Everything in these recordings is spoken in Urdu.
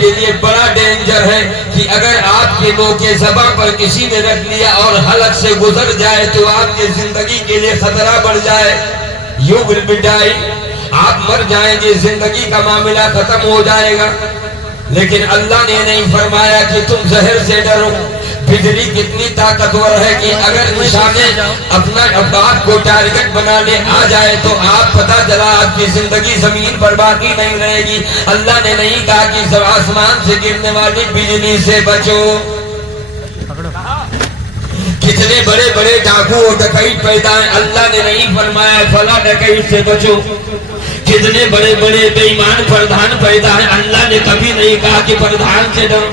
کے لیے بڑا ڈینجر ہے کہ اگر آپ کے منہ کے زبان پر کسی نے رکھ لیا اور حلق سے گزر جائے تو آپ کی زندگی کے لیے خطرہ بڑھ جائے. You will be die. آپ مر جائیں گے, زندگی کا معاملہ ختم ہو جائے گا. لیکن اللہ نے نہیں فرمایا کہ تم زہر سے ڈرو. بجلی کتنی طاقتور ہے کہ اگر نشانے اپنا بات کو ٹارگٹ بنا لے آ جائے تو آپ پتہ چلا آپ کی زندگی زمین پر باقی نہیں رہے گی. اللہ نے نہیں کہا کہ آسمان سے گرنے والی بجلی سے بچو. کتنے بڑے بڑے ڈاکو اور ڈکیت پیدا ہیں, اللہ نے نہیں فرمایا فلاں ڈکیت سے بچو. کتنے بڑے بڑے بے ایمان پردھان پیدا ہیں, اللہ نے کبھی نہیں کہا کہ پردھان سے ڈرو.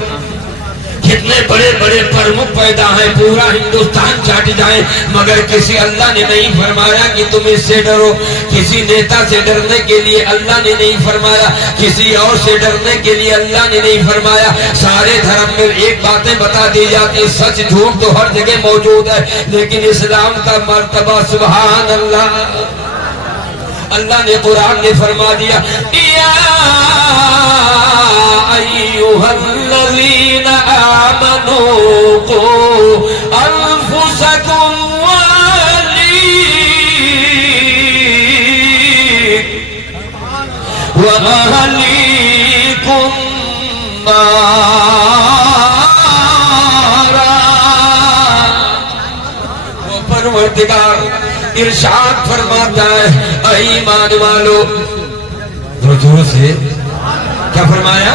کتنے بڑے بڑے پرمکھ پیدا ہیں, پورا ہندوستان چاٹ جائیں, مگر کسی اللہ نے نہیں فرمایا کہ تم اس سے ڈرو. کسی نیتا سے ڈرنے کے لیے اللہ نے نہیں فرمایا, کسی اور سے ڈرنے کے لیے اللہ نے نہیں فرمایا. سارے دھرم میں ایک باتیں بتا دی جاتی, سچ جھوٹ تو ہر جگہ موجود ہے, لیکن اسلام کا مرتبہ سبحان اللہ. اللہ نے قرآن نے فرما دیا یا ایھا الذین آمنوا قوا انفسکم وأہلیکم نارا. وہ پروردگار ارشاد فرماتا ہے اے ایمان والو. زور سے کیا فرمایا,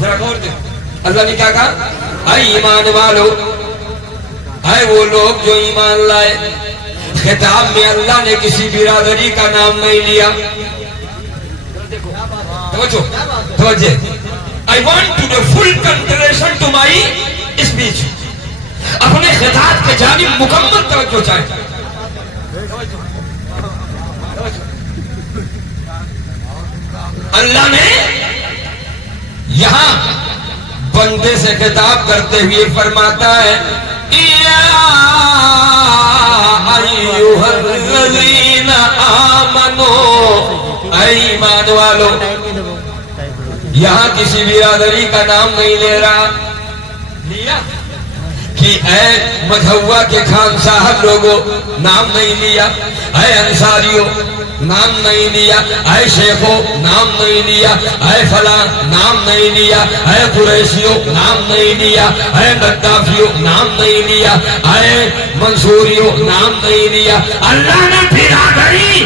ذرا غور دے. اللہ نے کیا کہا, اے ایمان والو, اے وہ لوگ جو ایمان لائے. خطاب میں اللہ نے کسی برادری کا نام نہیں لیا. توجہ, I want to do full concentration to my speech. اپنے خطاب کے جانب مکمل توجہ چاہیے. اللہ نے یہاں بندے سے خطاب کرتے ہوئے فرماتا ہے یا ایھا الذین آمنوا, اے ایمان والو. یہاں کسی برادری کا نام نہیں لے رہا, لیا کہ اے مجھوا کے خان صاحب لوگوں نام نہیں لیا, اے انصاریوں نام نہیں لیا, اے شیخوں نام نہیں لیا, اے فلاں نام نہیں لیا, اے قریشیوں نام نہیں لیا, اے غدافیوں نام نہیں لیا, اے منصوریوں نام نہیں لیا. اللہ نے برادری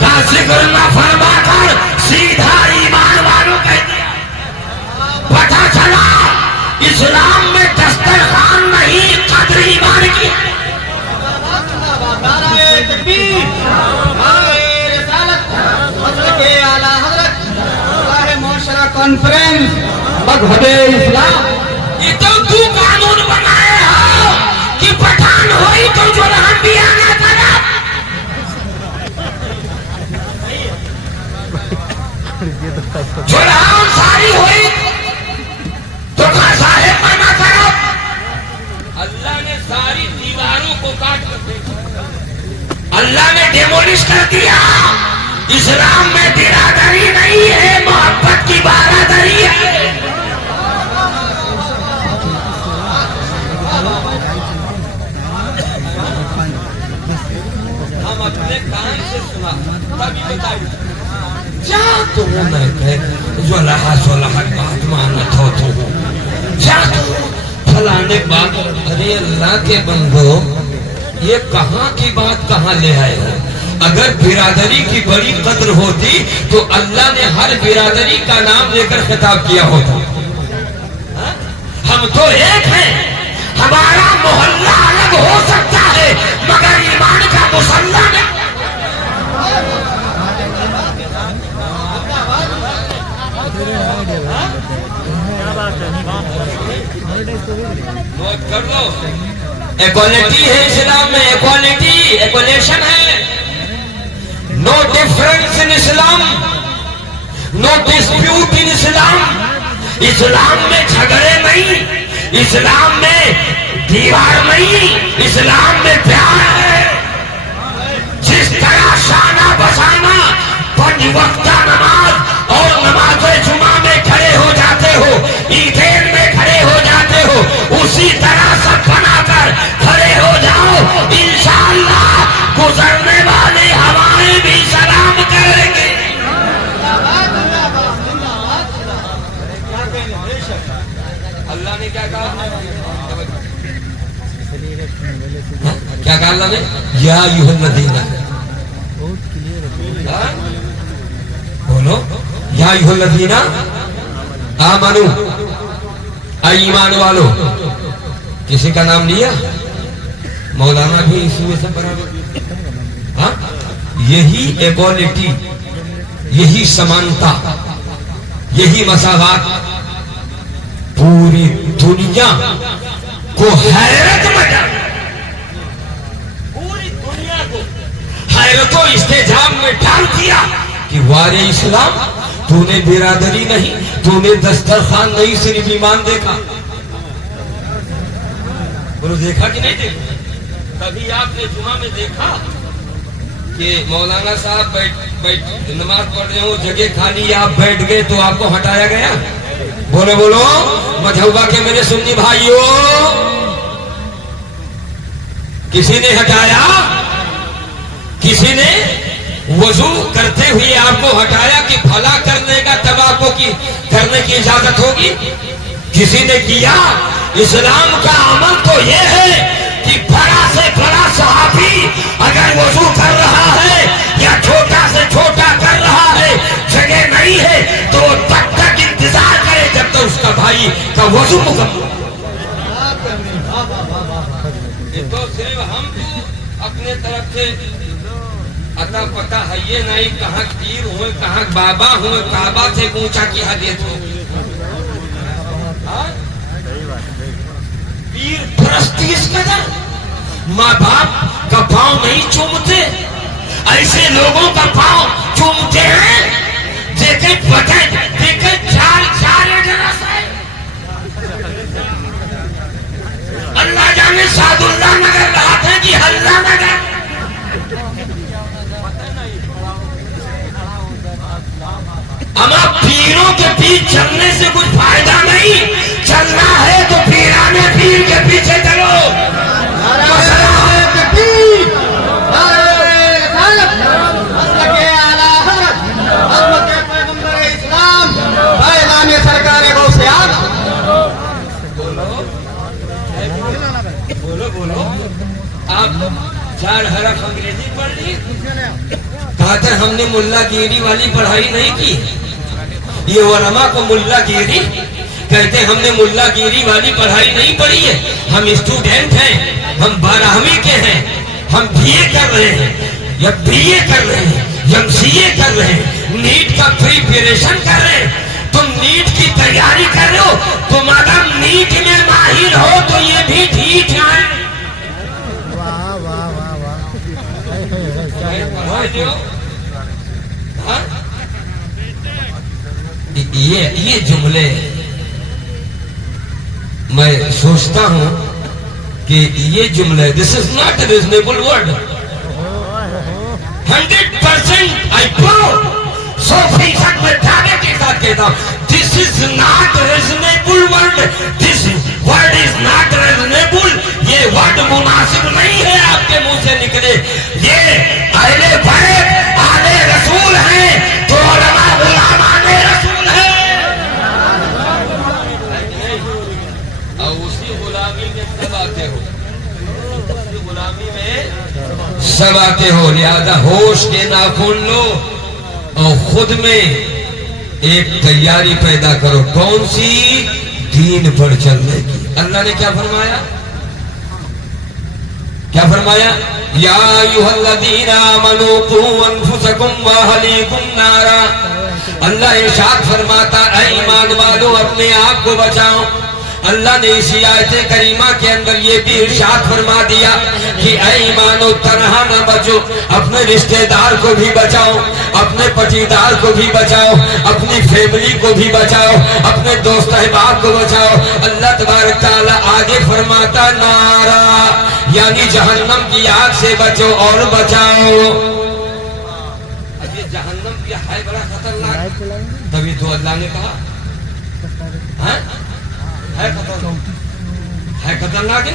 کا ذکر نہ فرما کر سیدھا ایمان والوں کہہ دیا. پتہ چلا اسلام میں دسترخوان نہیں, قدر ایمان کی. کانفرنس مذہب اسلام, یہ تو قانون بنائے ہو کہ پٹھان ہوئی تو جلہم بھی آنا طرف. جلہم ساری ہوئی تو کہاں صاحب آنا طرف. اللہ نے ساری دیواروں کو کاٹ کر دیا, اللہ نے ڈیمولش کر دیا. اسلام میں برادری نہیں ہے, محبت کی برادری ہے. ہم اپنے کان سے سنا تبھی بتائیں کیا تم نے کہے جو لہا سو لہا بات مانت ہو تو کیا تم فلانے بات. ارے اللہ کے بندو, یہ کہاں کی بات کہاں لے آئے ہو. اگر برادری کی بڑی قدر ہوتی تو اللہ نے ہر برادری کا نام لے کر خطاب کیا ہوتا. ہم تو ایک ہیں, ہمارا محلہ الگ ہو سکتا ہے مگر ایمان کا مسلح نہیں. نوٹ کر لو, ایکوالٹی ہے اسلام میں, ایکوالٹی, ایکولیشن ہے. No difference in Islam, no dispute in Islam. اسلام میں جھگڑے نہیں, اسلام میں دیوار نہیں, اسلام میں پیار ہے. جس طرح شانہ بسانہ 5 وقتہ نماز اور نماز جمعہ کیا کہا اللہ نے؟ یا ایھا الذین، بولو یا ایھا الذین آمنو، اے ایمان والو. کسی کا نام لیا؟ مولانا بھی اسی میں سے برابر. ہاں، یہی ایکوالٹی، یہی سمانتا، یہی مساوات پوری دنیا کو حیرت میں ڈال، پوری دنیا کو حیرت و استعجاب میں ڈال دیا کہ وارے اسلام، تو نے برادری نہیں، تو نے دسترخوان نہیں، صرف ایمان دیکھا. بولو دیکھا کہ نہیں دیکھا؟ کبھی آپ نے جمعہ میں دیکھا کہ مولانا صاحب بیٹھ نماز پڑھ رہے ہوں، جگہ خالی، آپ بیٹھ گئے تو آپ کو ہٹایا گیا؟ بولو بولو مجھوبہ کے میرے سنی بھائیوں، کسی نے ہٹایا؟ کسی نے وضو کرتے ہوئے آپ کو ہٹایا کہ بھلا کرنے کا تب آپ کو کرنے کی اجازت ہوگی؟ کسی نے کیا؟ اسلام کا عمل تو یہ ہے کہ بڑا سے بڑا صحابی اگر وضو کر رہا ہے یا چھوٹا سے چھوٹا کر رہا ہے، جگہ نہیں ہے تو تب تک انتظار کرے جب تک اس کا بھائی کا وضو مکمل. تو صرف ہم کو اپنے طرف سے عطا پتہ ہے یہ نہیں کہاں پیر ہوئے، کہاں بابا ہوئے، کعبہ سے اونچا کی حدیث ہو. پیر پرستی اس قدر، ماں باپ کا پاؤں نہیں چومتے، ایسے لوگوں کا پاؤں چومتے ہیں دیکھے بٹن، دیکھے چار ایڈرس ہے. اللہ جانے سعد اللہ نگر رہا تھا کہ اللہ نگر. اما پیروں کے پیچھے چلنے سے کچھ فائدہ نہیں، چلنا ہے تو پیرانے پیر کے پیچھے چلو. بولو بولو آپ چار حرف انگریزی پڑھ لی، کہا تھا ہم نے ملا گیری والی پڑھائی نہیں کی. یہ علماء کو ملا گیری کہتے ہم نے ملا گیری والی پڑھائی نہیں پڑھی ہے. ہم اسٹوڈنٹ ہیں، ہم 12ویں کے ہیں، ہم بی اے کر رہے ہیں یا بی اے کر رہے ہیں یا سی اے کر رہے ہیں، نیٹ کا پریپریشن کر رہے ہیں. تم نیٹ کی تیاری کر رہے ہو، تم اگر نیٹ میں ماہر ہو تو یہ بھی ٹھیک ہے. یہ جملے میں سوچتا ہوں کہ یہ جملے this is not a reasonable word. 100% I proud, 100% میں دعوے کے ساتھ کہتا ہوں this is not reasonable word. This word is not reasonable. یہ ورڈ مناسب نہیں ہے آپ کے منہ سے نکلے. یہ اہل بیت آل رسول ہیں تو علماء غلام آل رسول ہیں. اور اسی غلامی میں سب آتے ہو، اسی غلامی میں سب آتے ہو. لہذا ہوش کے ناخن لو اور خود میں ایک تیاری پیدا کرو. کون سی؟ دین پر چلنے کی. اللہ نے کیا فرمایا؟ کیا فرمایا؟ یا ایھا الذین آمنوا قوا انفسکم واہلیکم نارا. اللہ ارشاد فرماتا اے ایمان والو اپنے آپ کو بچاؤ. اللہ نے اسی آیت کریمہ کے اندر یہ بھی ارشاد فرما دیا کہ اے ایمانو تنہا نہ بچو، اپنے رشتہ دار کو بھی بچاؤ، اپنے پٹیدار کو بھی بچاؤ، اپنی فیملی کو بھی بچاؤ، اپنے دوست احباب کو بچاؤ. اللہ تبارک تعالیٰ آگے فرماتا نارا، یعنی جہنم کی آگ سے بچو اور بچاؤ. اب یہ جہنم کی ہے بڑا خطرناک، تبھی تو اللہ نے کہا ہے خطرناک.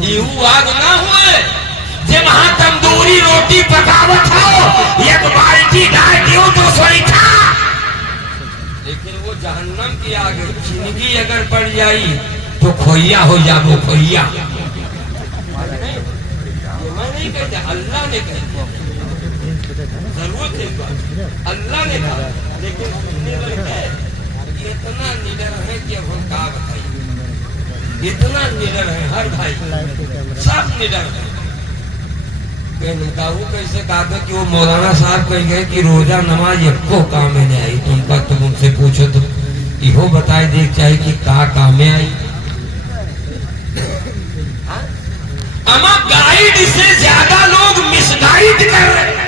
یہ آگ نہ ہوئے جب ہاں تندوری روٹی پکاوت ہو ایک بالٹی ڈال دیو تو سوئی تھا. لیکن وہ جہنم کی آگ زندگی اگر پڑ جائی تو کھویا ہو یا وہ کھویا. نہیں کہتے, اللہ نے کہا. ضرورت ہے اللہ نے کہا, لیکن سننے لگے اتنا نڈر ہے کہ اب ہم کہا بتائیے, اتنا نڈر ہے ہر بھائی, سب نڈر ہے. میں نے کہا وہ کیسے کہا تھا کہ وہ مولانا صاحب کہیں گے کہ روزہ نماز ایک کو کام میں نہیں آئی, تم کا تم ان سے پوچھو تو یہ بتائے دیکھ چاہیے کہ کہاں کام میں آئی. اما گائیڈ سے زیادہ لوگ مس گائیڈ کر رہے ہیں,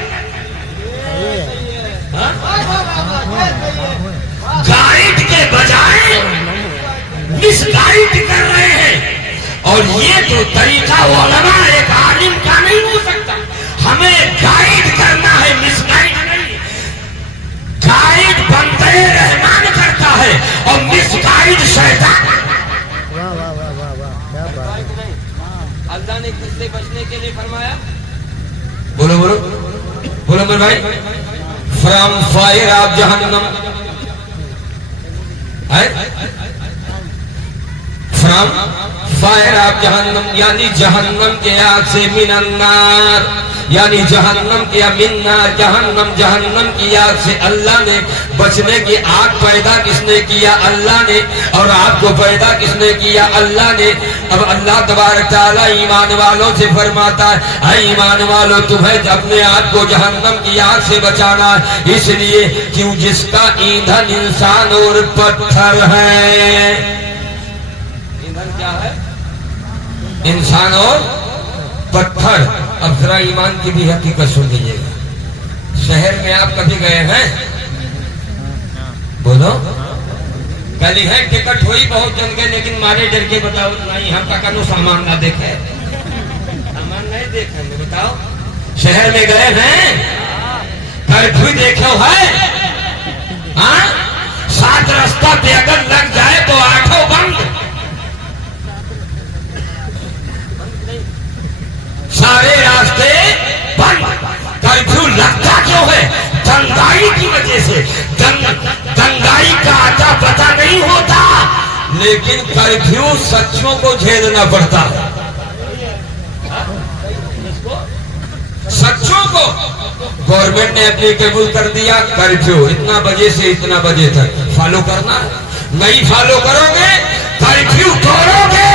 گائیڈ کے بجائے مس گائیڈ کر رہے ہیں. اور یہ جو طریقہ علماء ایک عالم کا نہیں ہو سکتا, ہمیں گائیڈ کرنا ہے, مس گائیڈ نہیں. گائیڈ بندے رحمان کرتا ہے اور مس گائیڈ شیطان. اللہ نے کس سے بچنے کے لیے فرمایا؟ بولو بولو بولو میرے بھائی, فرام فائر آف جہنم, فرام فائر آف جہنم یعنی جہنم کے آگ سے, من النار یعنی جہنم کے, من نار جہنم, جہنم کی آگ سے. اللہ نے بچنے کی آگ پیدا کس نے کیا؟ اللہ نے. اور آگ کو پیدا کس نے کیا؟ اللہ نے. اب اللہ تبارک تعالیٰ ایمان والوں سے فرماتا ہے, اے ایمان والوں تمہیں اپنے آپ کو جہنم کی آگ سے بچانا ہے, اس لیے کیوں جس کا ایندھن انسان اور پتھر ہے. ایندھن کیا ہے؟ انسان اور پتھر. اب ذرا ایمان کی بھی حقیقت سن لیجیے گا. شہر میں آپ کبھی گئے ہیں؟ بولو. کلی ہے ٹکٹ ہوئی بہت جن کے, لیکن مارے ڈر کے بتاؤ نہیں ہم کا کنو سامان نہ دیکھے, سامان نہیں دیکھے. بتاؤ شہر میں گئے ہیں, کرفیو دیکھو ہے, ہاں 7 رستہ پہ اگر لگ جائے تو 8 بند, سارے راستے بند. کرفیو لگتا کیوں ہے؟ دنگائی کی وجہ سے. دنگائی کا آتا پتہ نہیں ہوتا, لیکن کرفیو سچوں کو جھیلنا پڑتا ہے. سچوں کو گورنمنٹ نے اپلیکیبل کر دیا, کرفیو اتنا بجے سے اتنا بجے تک فالو کرنا. نہیں فالو کرو گے, کرفیو توڑو گے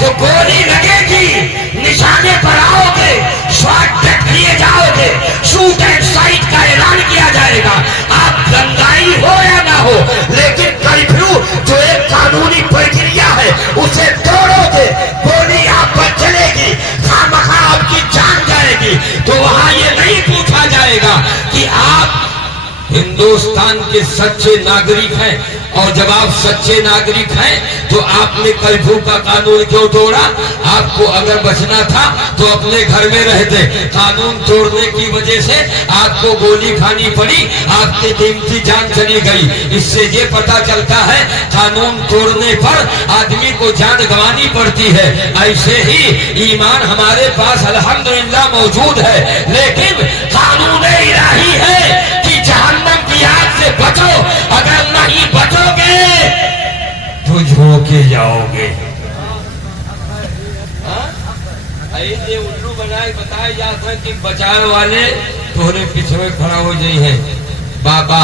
تو گولی لگے گی, نشانے پر آؤ گے, شاٹ ڈیٹ لیے جاؤ گے, شوٹ اینڈ سائٹ کا اعلان کیا جائے گا. آپ دنگائی ہو یا نہ ہو, لیکن کرفیو جو ایک قانونی پرکریا ہے اسے توڑو گے, گولی آپ پر چلے گی, خامخواہ آپ کی جان جائے گی. تو وہاں یہ نہیں پوچھا جائے گا کہ آپ ہندوستان کے سچے ناگرک ہیں, اور جب آپ سچے ناگرک ہیں تو آپ نے کرفیو کا قانون کیوں توڑا؟ آپ کو اگر بچنا تھا تو اپنے گھر میں رہتے. قانون توڑنے کی وجہ سے آپ کو گولی کھانی پڑی, آپ کی قیمتی جان چلی گئی. اس سے یہ پتا چلتا ہے قانون توڑنے پر آدمی کو جان گنوانی پڑتی ہے. ایسے ہی ایمان ہمارے پاس الحمدللہ موجود ہے, لیکن قانون الہی ہے کہ جہنم کی آگ سے بچو, اگر نہیں بچو گے تو جھونکے جاؤ گے. ایسے الو بنائے بتائے جاتا ہے کہ بچانے والے تھوڑے پیچھے کھڑا ہو جائے ہیں. بابا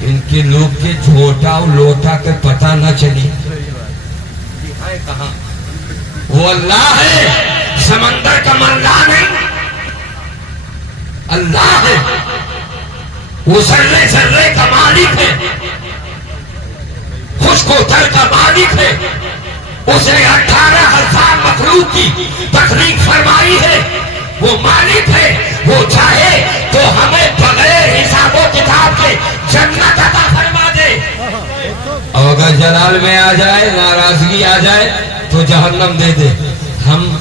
ان کے لوگ کے جھوٹا اور لوٹا کے پتہ نہ چلی دکھائے کہاں. وہ اللہ ہے, سمندر کا ملا نہیں, اللہ ہے. وہ ذرے ذرے کا مالک ہے, خشک و تر کا مالک ہے. اس نے 18,000 مخلوق کی تخلیق فرمائی ہے. وہ مالک ہے, وہ چاہے تو ہمیں بغیر حساب و کتاب کے جنت عطا فرما دے, اور اگر جلال میں آ جائے, ناراضگی آ جائے تو جہنم دے دے. ہم